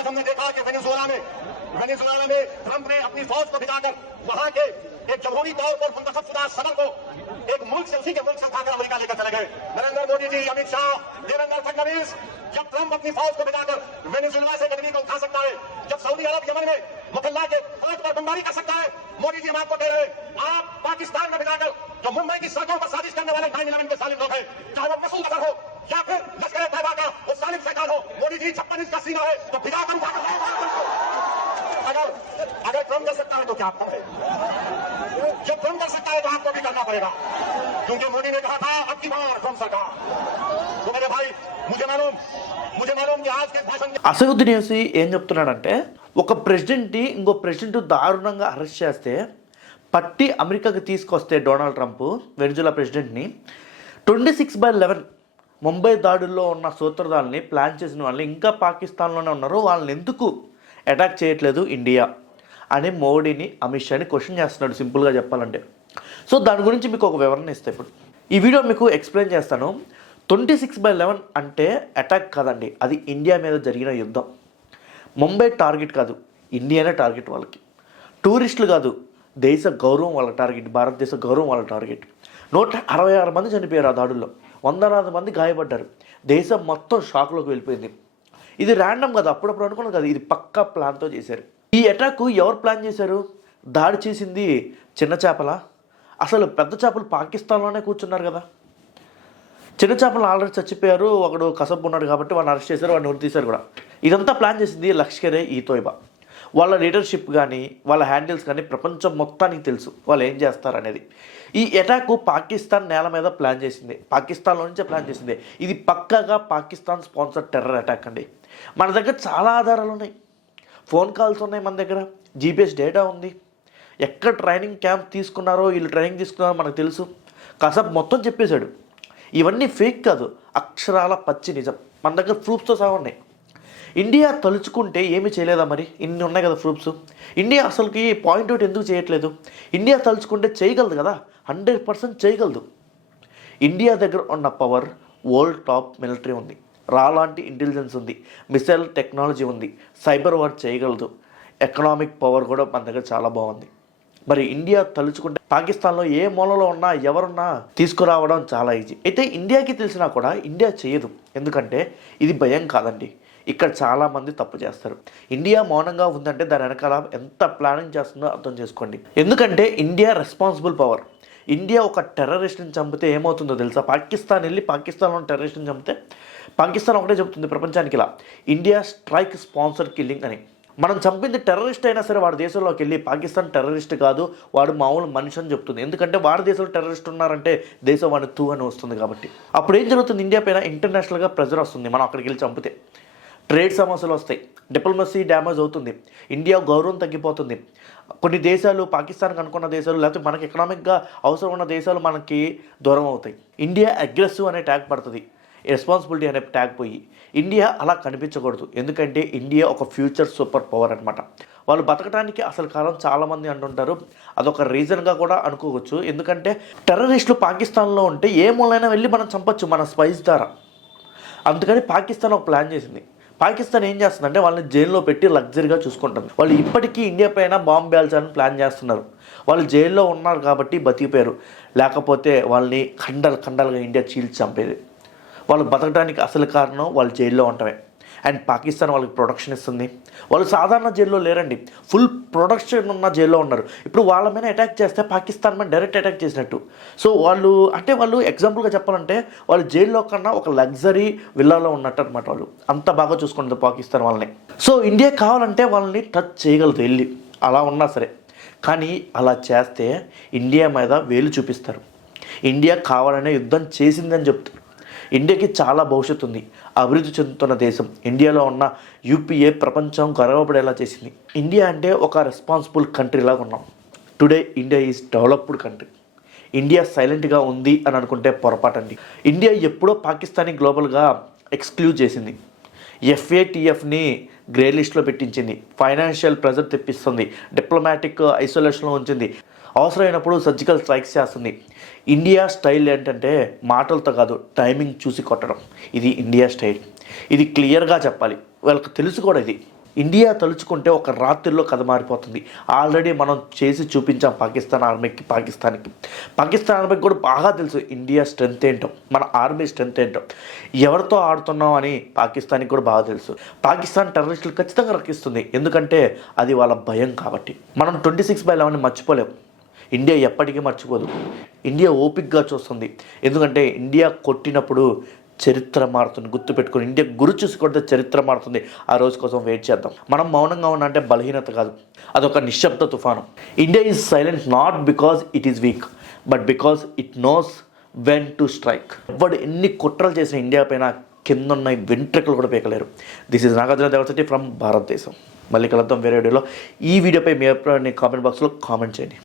आज हमने देखा कि वेनेजुएला में ट्रंप ने अपनी फौज को भिजाकर वहां के एक जमहूरी तौर पर मुंतखब शुदा सदन को एक मुल्क से उसी के मुल्क से उठाकर अमेरिका लेकर चले गए। नरेंद्र मोदी जी, अमित शाह, देवेंद्र फडणवीस, जब ट्रंप अपनी फौज को भिजाकर वेनेजुएला से गंदगी को उठा सकता है, जब सऊदी अरब यमन में मुकल्ला के पोर्ट पर बमबारी कर सकता है, मोदी जी हम आपको कह रहे हैं, आप पाकिस्तान में भिजाकर जो मुंबई की सड़कों पर साजिश करने वाले 9/11 के सालिम लोग हैं, चाहे वो मसूद अजहर हो या फिर लश्कर तैयबा का वो सालिम शैतान हो, मोदी जी 56 इंच का सीना है तो भिजाकर अगर ट्रंप कर सकता है तो क्या आपको है? जब ट्रंप कर सकता है तो आपको भी करना पड़ेगा, क्योंकि मोदी ने कहा था अब की बार ट्रंप सरकार। तो मेरे भाई मुझे मालूम कि आज के भाषण అసదుద్దీన్ ఓవైసీ ఏం చెప్తున్నాడంటే, ఒక ప్రెసిడెంట్ని ఇంకో ప్రెసిడెంట్ దారుణంగా అరెస్ట్ చేస్తే పట్టి అమెరికాకి తీసుకొస్తే డొనాల్డ్ ట్రంప్ వెనిజులా ప్రెసిడెంట్ని 26/11 ముంబై దాడుల్లో ఉన్న సూత్రధారుల్ని ప్లాన్ చేసిన వాళ్ళని ఇంకా పాకిస్తాన్లోనే ఉన్నారు, వాళ్ళని ఎందుకు అటాక్ చేయట్లేదు ఇండియా అని మోడీని అమిత్ షాని క్వశ్చన్ చేస్తున్నాడు సింపుల్గా చెప్పాలంటే. సో దాని గురించి మీకు ఒక వివరణ ఇస్తాను ఇప్పుడు. ఈ వీడియో మీకు ఎక్స్ప్లెయిన్ చేస్తాను. 26/11 అంటే అటాక్ కాదండి, అది ఇండియా మీద జరిగిన యుద్ధం. ముంబై టార్గెట్ కాదు, ఇండియానే టార్గెట్ వాళ్ళకి. టూరిస్టులు కాదు, దేశ గౌరవం వాళ్ళ టార్గెట్, భారతదేశ గౌరవం వాళ్ళ టార్గెట్. 166 మంది చనిపోయారు ఆ దాడుల్లో, 100 మంది గాయపడ్డారు. దేశం మొత్తం షాక్లోకి వెళ్ళిపోయింది. ఇది ర్యాండమ్ కదా, అప్పుడప్పుడు అనుకున్నాను కదా, ఇది పక్కా ప్లాన్తో చేశారు. ఈ అటాక్ ఎవరు ప్లాన్ చేశారు? దాడి చేసింది చిన్న చేపల? అసలు పెద్ద చేపలు పాకిస్తాన్లోనే కూర్చున్నారు కదా. చిన్న చేపలు ఆల్రెడీ చచ్చిపోయారు, ఒకడు కసబ్ ఉన్నాడు కాబట్టి వాడిని అరెస్ట్ చేశారు, వాడిని ఉరి తీశారు కూడా. ఇదంతా ప్లాన్ చేసింది లష్కరే ఈ తోయిబా. వాళ్ళ లీడర్షిప్ కానీ వాళ్ళ హ్యాండిల్స్ కానీ ప్రపంచం మొత్తానికి తెలుసు వాళ్ళు ఏం చేస్తారనేది. ఈ అటాక్ పాకిస్తాన్ నేల మీద ప్లాన్ చేసింది, పాకిస్తాన్లో నుంచే ప్లాన్ చేసింది. ఇది పక్కాగా పాకిస్తాన్ స్పాన్సర్ టెర్రర్ అటాక్ అండి. మన దగ్గర చాలా ఆధారాలు ఉన్నాయి, ఫోన్ కాల్స్ ఉన్నాయి, మన దగ్గర జీపీఎస్ డేటా ఉంది. ఎక్కడ ట్రైనింగ్ క్యాంప్ తీసుకున్నారో, వీళ్ళు ట్రైనింగ్ తీసుకున్నారో మనకు తెలుసు. కసబ్ మొత్తం చెప్పేశాడు. ఇవన్నీ ఫేక్ కాదు, అక్షరాల పచ్చి నిజం. మన దగ్గర ప్రూఫ్స్తో సహా ఉన్నాయి. ఇండియా తలుచుకుంటే ఏమీ చేయలేదా? మరి ఇన్ని ఉన్నాయి కదా ప్రూఫ్స్. ఇండియా అసలుకి పాయింట్ అవుట్ ఎందుకు చేయట్లేదు? ఇండియా తలుచుకుంటే చేయగలదు కదా, 100% చేయగలదు. ఇండియా దగ్గర ఉన్న పవర్ వరల్డ్ టాప్ మిలిటరీ ఉంది, రా లాంటి ఇంటెలిజెన్స్ ఉంది, మిసైల్ టెక్నాలజీ ఉంది, సైబర్ వార్ చేయగలదు, ఎకనామిక్ పవర్ కూడా మన దగ్గర చాలా బాగుంది. మరి ఇండియా తలుచుకుంటే పాకిస్తాన్లో ఏ మూలలో ఉన్నా ఎవరున్నా తీసుకురావడం చాలా ఈజీ. అయితే ఇండియాకి తెలిసినా కూడా ఇండియా చేయదు, ఎందుకంటే ఇది భయం కాదండి. ఇక్కడ చాలామంది తప్పు చేస్తారు. ఇండియా మౌనంగా ఉందంటే దాని వెనకాల ఎంత ప్లానింగ్ చేస్తుందో అర్థం చేసుకోండి. ఎందుకంటే ఇండియా రెస్పాన్సిబుల్ పవర్. ఇండియా ఒక టెర్రరిస్ట్ని చంపితే ఏమవుతుందో తెలుసా? పాకిస్తాన్ వెళ్ళి పాకిస్తాన్లో టెర్రరిస్ట్ని చంపితే పాకిస్తాన్ ఒకటే చెప్తుంది ప్రపంచానికి, ఇలా ఇండియా స్ట్రైక్ స్పాన్సర్ కిల్లింగ్ అని. మనం చంపింది టెర్రరిస్ట్ అయినా సరే వాడి దేశంలోకి వెళ్ళి పాకిస్తాన్ టెర్రరిస్ట్ కాదు, వాడు మామూలు మనిషి అని చెప్తుంది. ఎందుకంటే వాడి దేశంలో టెర్రరిస్ట్ ఉన్నారంటే దేశం వాడిని తూ అని వస్తుంది కాబట్టి. అప్పుడు ఏం జరుగుతుంది? ఇండియా పైన ఇంటర్నేషనల్గా ప్రెజర్ వస్తుంది. మనం అక్కడికి వెళ్ళి చంపితే ట్రేడ్ సమస్యలు వస్తాయి, డిప్లొమసీ డ్యామేజ్ అవుతుంది, ఇండియా గౌరవం తగ్గిపోతుంది. కొన్ని దేశాలు పాకిస్తాన్కి అనుకున్న దేశాలు లేకపోతే మనకి ఎకనామిక్గా అవసరం ఉన్న దేశాలు మనకి దూరం అవుతాయి. ఇండియా అగ్రెసివ్ అనే ట్యాగ్ పడుతుంది, రెస్పాన్సిబిలిటీ అనే ట్యాగ్ పోయి. ఇండియా అలా కనిపించకూడదు, ఎందుకంటే ఇండియా ఒక ఫ్యూచర్ సూపర్ పవర్ అనమాట. వాళ్ళు బతకడానికి అసలు కాలం చాలామంది అంటుంటారు, అదొక రీజన్గా కూడా అనుకోవచ్చు. ఎందుకంటే టెర్రరిస్టులు పాకిస్తాన్లో ఉంటే ఏ మూలైనా వెళ్ళి మనం చంపొచ్చు మన స్పైస్ ద్వారా. అందుకని పాకిస్తాన్ ఒక ప్లాన్ చేసింది. పాకిస్తాన్ ఏం చేస్తుందంటే వాళ్ళని జైల్లో పెట్టి లగ్జరీగా చూసుకుంటుంది. వాళ్ళు ఇప్పటికీ ఇండియా పైన బాంబు పేల్చాలని ప్లాన్ చేస్తున్నారు. వాళ్ళు జైల్లో ఉన్నారు కాబట్టి బతికిపోయారు, లేకపోతే వాళ్ళని ఖండాలుగా ఇండియా చీల్చి చంపేది. వాళ్ళు బతకడానికి అసలు కారణం వాళ్ళు జైల్లో ఉండటమే. అండ్ పాకిస్తాన్ వాళ్ళకి ప్రొటెక్షన్ ఇస్తుంది. వాళ్ళు సాధారణ జైల్లో లేరండి, ఫుల్ ప్రొటెక్షన్ ఉన్న జైల్లో ఉన్నారు. ఇప్పుడు వాళ్ళ మీద అటాక్ చేస్తే పాకిస్తాన్ మీద డైరెక్ట్ అటాక్ చేసినట్టు. సో వాళ్ళు ఎగ్జాంపుల్గా చెప్పాలంటే వాళ్ళు జైల్లో కన్నా ఒక లగ్జరీ విల్లాలో ఉన్నట్టు అనమాట. వాళ్ళు అంత బాగా చూసుకుంటుంది పాకిస్తాన్ వాళ్ళని. సో ఇండియా కావాలంటే వాళ్ళని టచ్ చేయగలదు వెళ్ళి, అలా ఉన్నా సరే. కానీ అలా చేస్తే ఇండియా మీద వేలు చూపిస్తారు. ఇండియా కావాలనే యుద్ధం చేసిందని చెప్తారు. ఇండియాకి చాలా భవిష్యత్తు ఉంది, అభివృద్ధి చెందుతున్న దేశం. ఇండియాలో ఉన్న యూపీఏ ప్రపంచం గర్వపడేలా చేసింది. ఇండియా అంటే ఒక రెస్పాన్సిబుల్ కంట్రీ లాగా ఉన్నాం. Today India is developed country. India సైలెంట్గా ఉంది అని అనుకుంటే పొరపాటండి. ఇండియా ఎప్పుడో పాకిస్తాన్ని గ్లోబల్గా ఎక్స్క్లూడ్ చేసింది, FATFని గ్రే లిస్ట్లో పెట్టించింది, ఫైనాన్షియల్ ప్రెజర్ తెప్పిస్తుంది, డిప్లొమాటిక్ ఐసోలేషన్లో ఉంచింది, అవసరమైనప్పుడు సర్జికల్ స్ట్రైక్స్ చేస్తుంది. ఇండియా స్టైల్ ఏంటంటే మాటలతో కాదు, టైమింగ్ చూసి కొట్టడం. ఇది ఇండియా స్టైల్. ఇది క్లియర్గా చెప్పాలి, వాళ్ళకి తెలుసు కూడా ఇది. ఇండియా తలుచుకుంటే ఒక రాత్రిలో కథ మారిపోతుంది. ఆల్రెడీ మనం చేసి చూపించాం పాకిస్తాన్ ఆర్మీకి. పాకిస్తాన్ ఆర్మీకి కూడా బాగా తెలుసు ఇండియా స్ట్రెంత్ ఏంటో, మన ఆర్మీ స్ట్రెంత్ ఏంటో, ఎవరితో ఆడుతున్నాం అని పాకిస్తాన్కి కూడా బాగా తెలుసు. పాకిస్తాన్ టెర్రరిస్టులు ఖచ్చితంగా రక్షిస్తుంది, ఎందుకంటే అది వాళ్ళ భయం కాబట్టి. మనం 26/11 మర్చిపోలేము. ఇండియా ఎప్పటికీ మర్చిపోదు. ఇండియా ఓపిక్గా చూస్తుంది, ఎందుకంటే ఇండియా కొట్టినప్పుడు చరిత్ర మారుతుంది. గుర్తుపెట్టుకుని ఇండియా గురి చూసి కొడితే చరిత్ర మారుతుంది. ఆ రోజు కోసం వెయిట్ చేద్దాం. మనం మౌనంగా ఉన్నంటే బలహీనత కాదు, అదొక నిశ్శబ్ద తుఫాను. India is silent not because it is week, but because it knows when to strike. ఎవడు ఎన్ని కుట్రలు చేసిన ఇండియా పైన కింద ఉన్న వెంట్రుకలు కూడా పీకలేరు. దిస్ ఈజ్ నాగార్జున దేవసెట్టి ఫ్రమ్ భారతదేశం. మళ్ళీ కలుద్దాం వేరే వీడియోలో. ఈ వీడియోపై మీ అభిప్రాయాన్ని కామెంట్ బాక్స్లో కామెంట్ చేయండి.